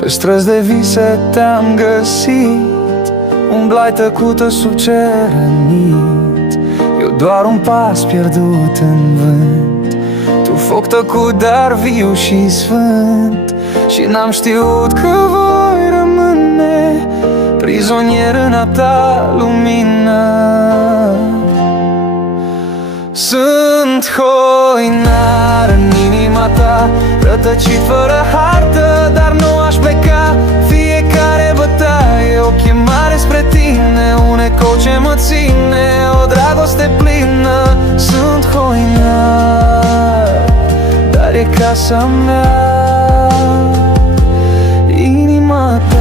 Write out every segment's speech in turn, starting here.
Pe străzi de vise te-am găsit, umblai tăcută sub cer rănit. Eu doar un pas pierdut în vânt, tu foc tăcut dar viu și sfânt. Și n-am știut că voi rămâne prizonier în a ta lumină. Sunt hoinar în inima ta, rătăcit fără hartă, dar nu aș pleca. Fiecare bătaie o chemare spre tine, un ecou ce mă ține, o dragoste plină. Sunt hoinar, dar e casa mea, inima ta.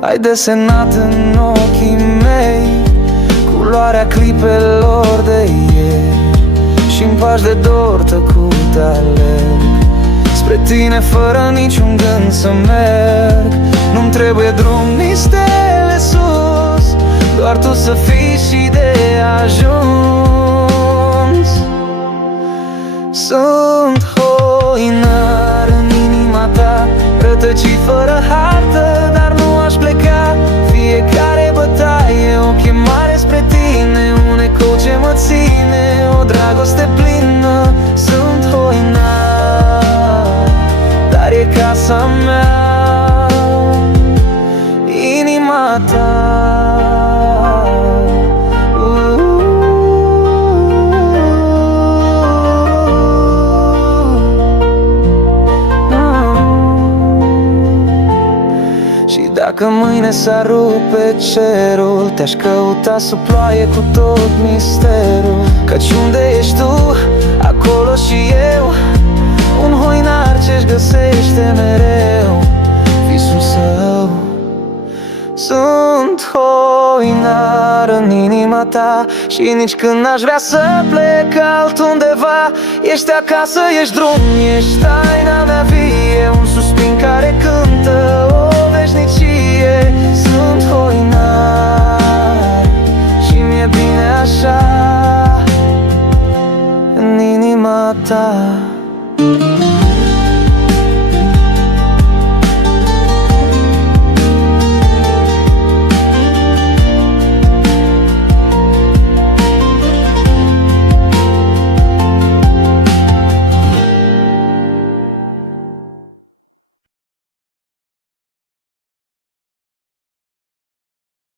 Ai desenat în ochii mei culoarea clipelor de ieri, și-n pași de dor tăcut alerg spre tine fără niciun gând să merg. Nu-mi trebuie drum, nici stele sus, doar tu să fii și de ajuns. Sunt hoinar în inima ta, rătăcit fără hartă, dar nu aș pleca. Fiecare bătaie o chemare spre tine, un ecou ce mă ține, o dragoste plină. Sunt hoinar, dar e casa mea, inima ta. Dacă mâine s-ar rupe cerul, te-aș căuta sub ploaie cu tot misterul. Căci unde ești tu, acolo și eu, un hoinar ce-și găsește mereu visul său. Sunt hoinar în inima ta, și nici când n-aș vrea să plec altundeva. Ești acasă, ești drum, ești taina mea vie, un suspin care cântă,